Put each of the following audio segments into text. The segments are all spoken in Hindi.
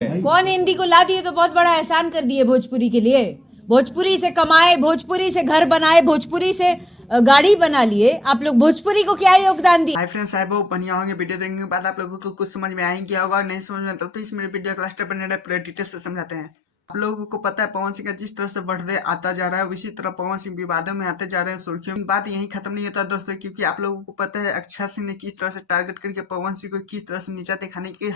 कौन हिंदी को ला दिए तो बहुत बड़ा एहसान कर दिए भोजपुरी के लिए। भोजपुरी से कमाए, भोजपुरी से घर बनाए, भोजपुरी से गाड़ी बना लिए। आप लोग भोजपुरी को क्या योगदान दिए? हाय फ्रेंड्स, आई होप बढ़िया होंगे। वीडियो देखने के बाद आप लोगों को कुछ समझ में आएंगे होगा, और नहीं समझ में तो प्लीज मेरे वीडियो को लास्ट पर पूरे डिटेल से समझाते हैं। आप लोगों को पता है पवन सिंह का जिस तरह से बढ़ते आता जा रहा है, उसी तरह पवन सिंह विवादों में आते जा रहे हैं, सुर्खियों में। बात यही खत्म नहीं होता दोस्तों, क्योंकि आप लोगों को पता है अक्षय सिंह ने किस तरह से टारगेट करके पवन सिंह को किस तरह से नीचा दिखाने की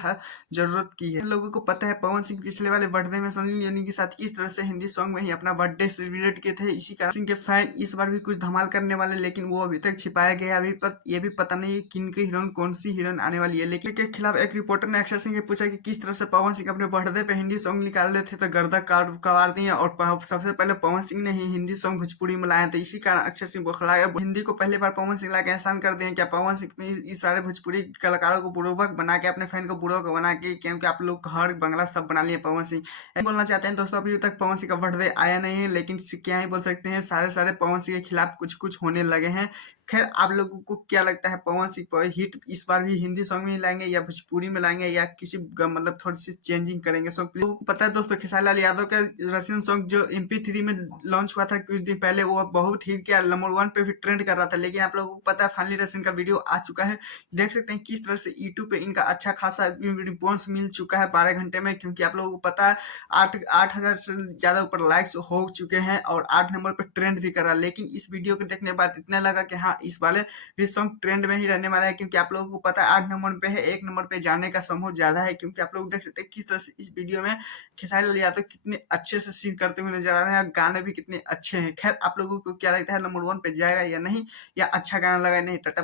जरूरत की है। लोगों को पता है पवन सिंह पिछले वाले बर्थडे में सनी लियोनी के साथ किस तरह से हिंदी सॉन्ग में ही अपना बर्थडे सेलिब्रेट किए थे। इसी कारण सिंह के फैन इस बार भी कुछ धमाल करने वाले, लेकिन वो अभी तक छिपाया गया। अभी ये भी पता नहीं किन की हीरोइन कौन सी हीरोइन आने वाली है। लेकिन के खिलाफ एक रिपोर्टर ने अक्षय सिंह से पूछा कि किस तरह से पवन सिंह अपने बर्थडे पे हिंदी सॉन्ग निकाल रहे थे, तो गर्दा कवार दिए। और सबसे पहले पवन सिंह ने ही हिंदी सॉन्ग भोजपुरी में लाए थे। इसी कारण अक्षय सिंह बौखला गया। हिंदी को पहली बार पवन सिंह लाके एहसान कर दिए। क्या पवन सिंह ने इस सारे भोजपुरी कलाकारों को बुड़बक बना के, अपने फैन को बुड़बक बना के, क्योंकि आप लोग घर बंगला सब बना लिए पवन सिंह। बोलना चाहते हैं दोस्तों, अभी तक पवन सिंह का बर्थडे आया नहीं है, लेकिन क्या ही बोल सकते हैं, सारे पवन सिंह के खिलाफ कुछ कुछ होने लगे हैं। खैर, आप लोगों को क्या लगता है, पवन सिंह पर हिट इस बार भी हिंदी सॉन्ग में लाएंगे या भोजपुरी में लाएंगे, या किसी मतलब थोड़ी सी चेंजिंग करेंगे सॉन्ग? लोगों को पता है दोस्तों, खेसारी लाल यादव का रशियन सॉन्ग जो MP3 में लॉन्च हुआ था कुछ दिन पहले, वो बहुत हिट किया, नंबर 1 पे भी ट्रेंड कर रहा था। लेकिन आप लोगों को पता है फाइनली रशियन का वीडियो आ चुका है। देख सकते हैं किस तरह से यूट्यूब पे इनका अच्छा खासा रिस्पॉन्स मिल चुका है 12 घंटे में, क्योंकि आप लोगों को पता है 8,000 से ज्यादा ऊपर लाइक्स हो चुके हैं और 8 नंबर पर ट्रेंड भी कर रहा है। लेकिन इस वीडियो को देखने के बाद इतना लगा कि हाँ, इस वाले भी सॉन्ग ट्रेंड में ही रहने वाला है, क्योंकि आप लोगों को पता है 8 नंबर पे है, 1 नंबर पे जाने का संभव ज्यादा है। क्योंकि आप लोग देख सकते हैं किस तरह से इस वीडियो में खेसारी लाल यादव कितने अच्छे से सीन करते हुए नजर आ रहे हैं, गाने भी कितने अच्छे हैं। खैर, आप लोगों को क्या लगता है, नंबर 1 पे जाएगा या नहीं, या अच्छा गाना लगा नहीं? टाटा।